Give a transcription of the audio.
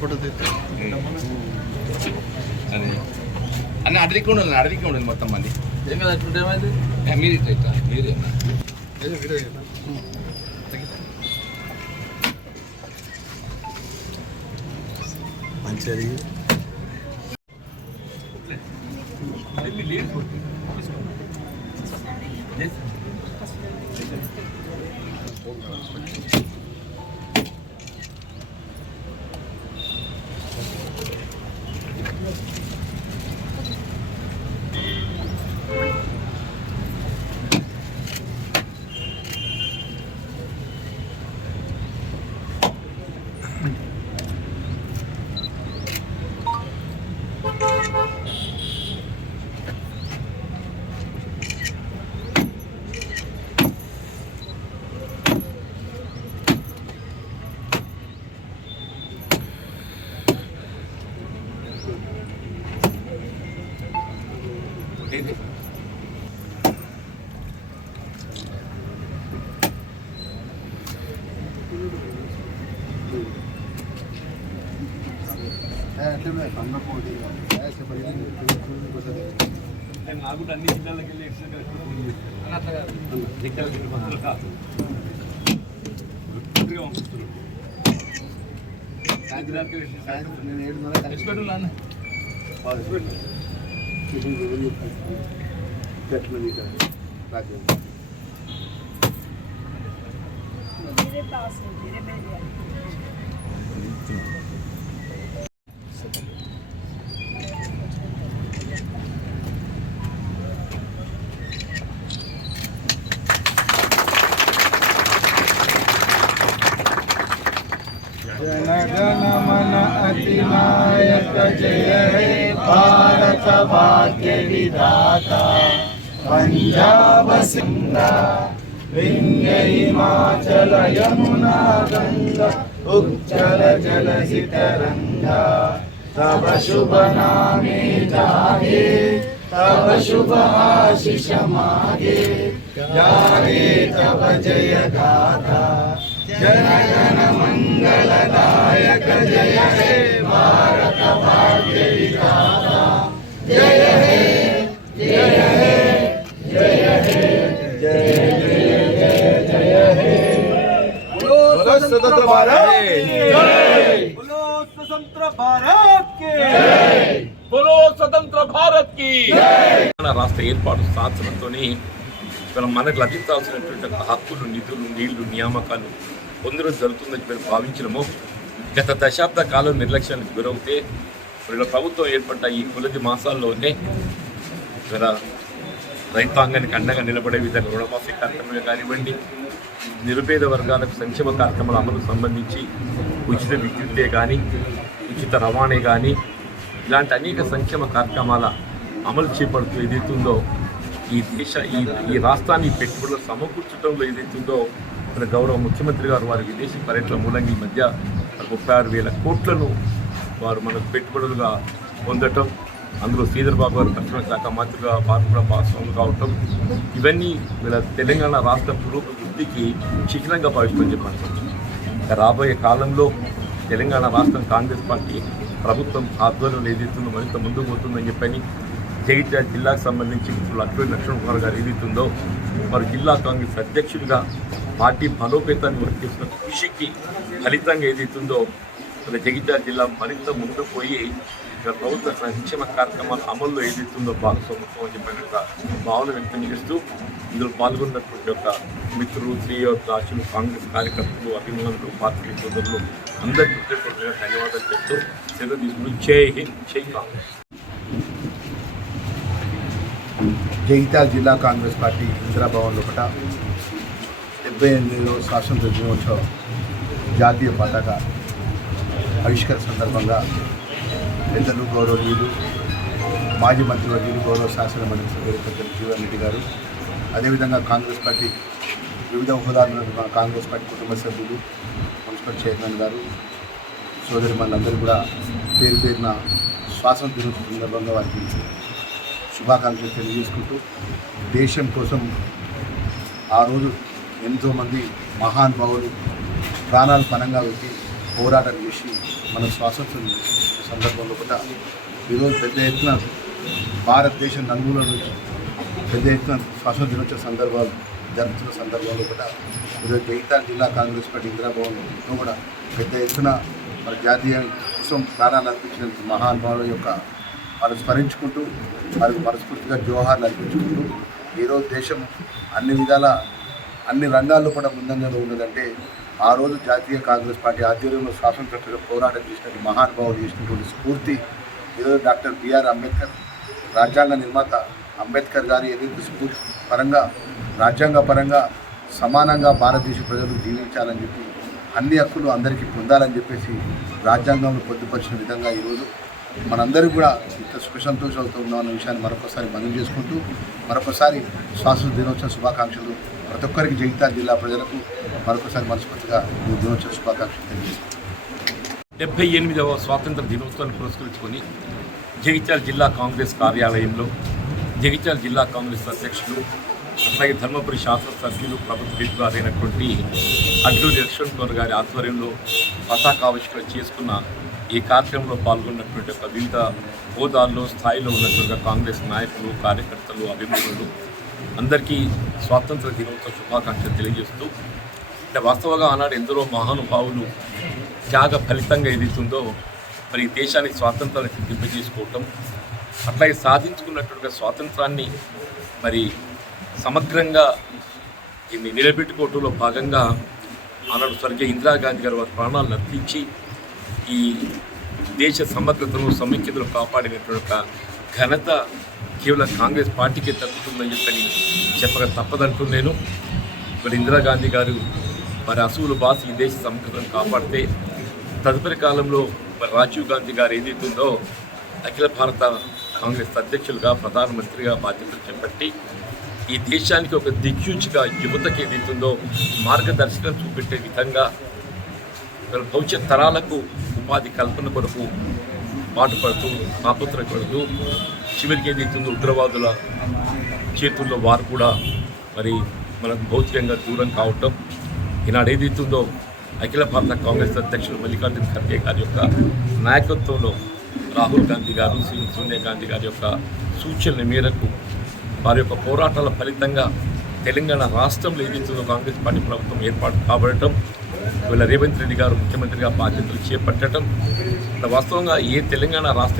Photo అన్న అడిగి ఉండాలి మొత్తం మంది ఏం కదా అట్లుంటే మీరు ఇట్లా మీరు మంచిది నాకు అన్ని జిల్లాలకు వెళ్ళి जनगणमन अधिनायक जय हे भारत भाग्य विधाता पंजाब सिंध विंध्य हिमाचल यमुना गंगा उज्जल जलधि तरंगा तब शुभ नामे जागे तब शुभ आशीष मागे गाये तब जय गाथा जनगण मंगलदायक जय हे भारत भाग्य विधाता जय हे जय हे जय हे जय जय जय जय हे बोलो स्वतंत्र भारत की जय बोलो स्वतंत्र भारत की जय बोलो स्वतंत्र भारत की जय రాష్ట్ర ఏర్పాటు సాధనతోని ఇవాళ మనకు లభించాల్సినటువంటి హక్కులు నిధులు నీళ్లు నియామకాలు పొందడం జరుగుతుందని మీరు భావించడము గత దశాబ్ద కాలం నిర్లక్ష్యానికి గురవుతే వీళ్ళ ప్రభుత్వం ఏర్పడ్డ ఈ కొద్ది మాసాల్లోనే ఇక్కడ రైతాంగానికి అండగా నిలబడే విధంగా రుణమాఫీ కార్యక్రమమే కానివ్వండి నిరుపేద వర్గాలకు సంక్షేమ కార్యక్రమాల అమలుకు సంబంధించి ఉచిత విద్యుత్తే కానీ ఉచిత రవాణా కానీ ఇలాంటి అనేక సంక్షేమ కార్యక్రమాల అమలు చేపడుతూ ఏదైతుందో ఈ రాష్ట్రాన్ని పెట్టుబడులు సమకూర్చడంలో ఏదైతుందో మన గౌరవ ముఖ్యమంత్రి గారు వారి విదేశీ పర్యటన మూలంగా ఈ మధ్య 36,000 కోట్లను వారు మనకు పెట్టుబడులుగా పొందటం అందులో శ్రీధర్ బాబు గారు పరిశ్రమ శాఖ మంత్రిగా వారు కూడా భాగస్వాములు కావటం ఇవన్నీ వీళ్ళ తెలంగాణ రాష్ట్ర పురోభివృద్ధికి శిఖిలంగా భావిస్తని చెప్పాను. రాబోయే కాలంలో తెలంగాణ రాష్ట్రం కాంగ్రెస్ పార్టీ ప్రభుత్వం ఆధ్వర్యంలో ఏదైతుందో మరింత ముందుకు పోతుందని చెప్పని జగిత్యాల జిల్లాకు సంబంధించి లక్ష్మణ్ గారు ఏదైతుందో వారు జిల్లా కాంగ్రెస్ అధ్యక్షుడిగా పార్టీ బలోపేతాన్ని వారు చేసిన కృషికి ఫలితంగా ఏదైతుందో మన జగిత్యాల జిల్లా మరింత ముందుకు పోయి ఇక్కడ ప్రభుత్వ సంక్షేమ కార్యక్రమాల అమల్లో ఏదైతుందో భాగస్వామ్యం అని చెప్పిన భావన వ్యక్తం చేస్తూ ఇందులో పాల్గొన్నటువంటి యొక్క మిత్రులు శ్రేయోభిలాషులు కాంగ్రెస్ కార్యకర్తలు అభిమానులు పార్టీ సోదరులు అందరికీ ధన్యవాదాలు చెప్తూ సెలవు తీసుకుని జై హింద్ జై కాంగ్రెస్. జగిత్యాల జిల్లా కాంగ్రెస్ పార్టీ ఇందిరాభవన్ లోపల 78వ స్వాతంత్ర దినోత్సవం జాతీయ పతాక ఆవిష్కరణ సందర్భంగా పెద్దలు గౌరవనీయులు మాజీ మంత్రివర్యులు గౌరవ శాసన మండలి సభ్యులు పెద్దలు జీవన్ రెడ్డి గారు అదేవిధంగా కాంగ్రెస్ పార్టీ వివిధ హోదాల్లో కాంగ్రెస్ పార్టీ కుటుంబ సభ్యులు మున్సిపల్ చైర్మన్ గారు సోదరి మనందరూ కూడా పేరు పేరున స్వాతంత్ర దినోత్సవం సందర్భంగా వారికి శుభాకాంక్షలు తెలియజేసుకుంటూ దేశం కోసం ఆ రోజు ఎంతోమంది మహానుభావులు ప్రాణాలు పణంగా పెట్టి పోరాటం చేసి మన స్వాతంత్రం సందర్భంలో కూడా ఈరోజు పెద్ద ఎత్తున భారతదేశం నలుమూల నుంచి పెద్ద ఎత్తున స్వాతంత్ర దినోత్సవ సందర్భాలు జరుగుతున్న సందర్భంలో కూడా ఈరోజు జగిత్యాల జిల్లా కాంగ్రెస్ పార్టీ ఇందిరాభవన్లో కూడా పెద్ద ఎత్తున మన జాతీయ కోసం ప్రాణాలు అర్పించిన మహానుభావుల యొక్క వాళ్ళు స్మరించుకుంటూ వారికి మనస్ఫూర్తిగా జోహార్లు అర్పించుకుంటూ ఈరోజు దేశం అన్ని విధాల అన్ని రంగాల్లో కూడా ముందంజలో ఉన్నదంటే ఆ రోజు జాతీయ కాంగ్రెస్ పార్టీ ఆధ్వర్యంలో స్వాతంత్ర పోరాటం చేసినటువంటి మహానుభావులు చేసినటువంటి స్ఫూర్తి ఈరోజు డాక్టర్ బిఆర్ అంబేద్కర్ రాజ్యాంగ నిర్మాత అంబేద్కర్ గారి ఏదైతే స్ఫూర్తి పరంగా రాజ్యాంగ పరంగా సమానంగా భారతదేశ ప్రజలు జీవించాలని చెప్పి అన్ని హక్కులు అందరికీ పొందాలని చెప్పేసి రాజ్యాంగంలో పొందుపరిచిన విధంగా ఈరోజు మనందరూ కూడా ఇంత సుఖ సంతోషాలతో ఉన్నామన్న విషయాన్ని మరొకసారి మనం చేసుకుంటూ మరొకసారి స్వాతంత్ర దినోత్సవ శుభాకాంక్షలు ప్రతి ఒక్కరికి జగిత్యాల జిల్లా ప్రజలకు మరొకసారి మనస్ఫూర్తిగా ఈ దినోత్సవ శుభాకాంక్షలు తెలియజేస్తాం. 78వ స్వాతంత్ర దినోత్సవాన్ని పురస్కరించుకొని జగిత్యాల జిల్లా కాంగ్రెస్ కార్యాలయంలో జగిత్యాల జిల్లా కాంగ్రెస్ అధ్యక్షులు అట్లాగే ధర్మపురి శాసనసభ్యులు ప్రభుత్వ విప్గారైనటువంటి అడ్లూరి యశ్వంత్ గౌడ్ గారి ఆధ్వర్యంలో పతాకావిష్కరణ చేసుకున్న ఈ కార్యక్రమంలో పాల్గొన్నటువంటి ఒక వివిధ హోదాల్లో స్థాయిలో ఉన్నటువంటి కాంగ్రెస్ నాయకులు కార్యకర్తలు అభిమానులు అందరికీ స్వాతంత్ర దినోత్సవ శుభాకాంక్షలు తెలియజేస్తూ అంటే వాస్తవంగా ఆనాడు ఎందరో మహానుభావులు త్యాగ ఫలితంగా ఏదైతుందో మరి దేశానికి స్వాతంత్రాన్ని సిద్ధింపజేసుకోవటం అట్లాగే సాధించుకున్నట్టుగా స్వాతంత్రాన్ని మరి సమగ్రంగా దీన్ని నిలబెట్టుకోవటంలో భాగంగా ఆనాడు స్వర్గీయ ఇందిరాగాంధీ గారు వారి ప్రాణాలను అర్పించి ఈ దేశ సమగ్రతను సమైక్యతను కాపాడినటువంటి ఘనత కేవలం కాంగ్రెస్ పార్టీకే దక్కుతుందని చెప్పక తప్పదంటూ నేను మరి ఇందిరాగాంధీ గారు మరి అసూలు బాసి ఈ దేశ సమగ్రతను కాపాడితే తదుపరి కాలంలో మరి రాజీవ్ గాంధీ గారు ఏదైతుందో అఖిల భారత కాంగ్రెస్ అధ్యక్షులుగా ప్రధానమంత్రిగా బాధ్యతలు చేపట్టి ఈ దేశానికి ఒక దిక్సూచిగా యువతకి ఏదైతుందో మార్గదర్శకం చూపెట్టే విధంగా భవిష్యత్ తరాలకు ఉపాధి కల్పన కొరకు పాటుపడుతూ పాపత్రపడుతూ చివరికి ఏదైతుందో ఉగ్రవాదుల చేతుల్లో వారు కూడా మరి మనకు భౌతికంగా దూరం కావటం ఈనాడు ఏదైతుందో అఖిల భారత కాంగ్రెస్ అధ్యక్షులు మల్లికార్జున ఖర్గే గారి యొక్క నాయకత్వంలో రాహుల్ గాంధీ గారు సోనియా గాంధీ గారి యొక్క సూచనల మేరకు వారి యొక్క పోరాటాల ఫలితంగా తెలంగాణ రాష్ట్రంలో ఏదైతుందో కాంగ్రెస్ పార్టీ ప్రభుత్వం ఏర్పాటు కాబడటం వీళ్ళ రేవంత్ రెడ్డి గారు ముఖ్యమంత్రిగా బాధ్యతలు చేపట్టడం వాస్తవంగా ఏ తెలంగాణ రాష్ట్ర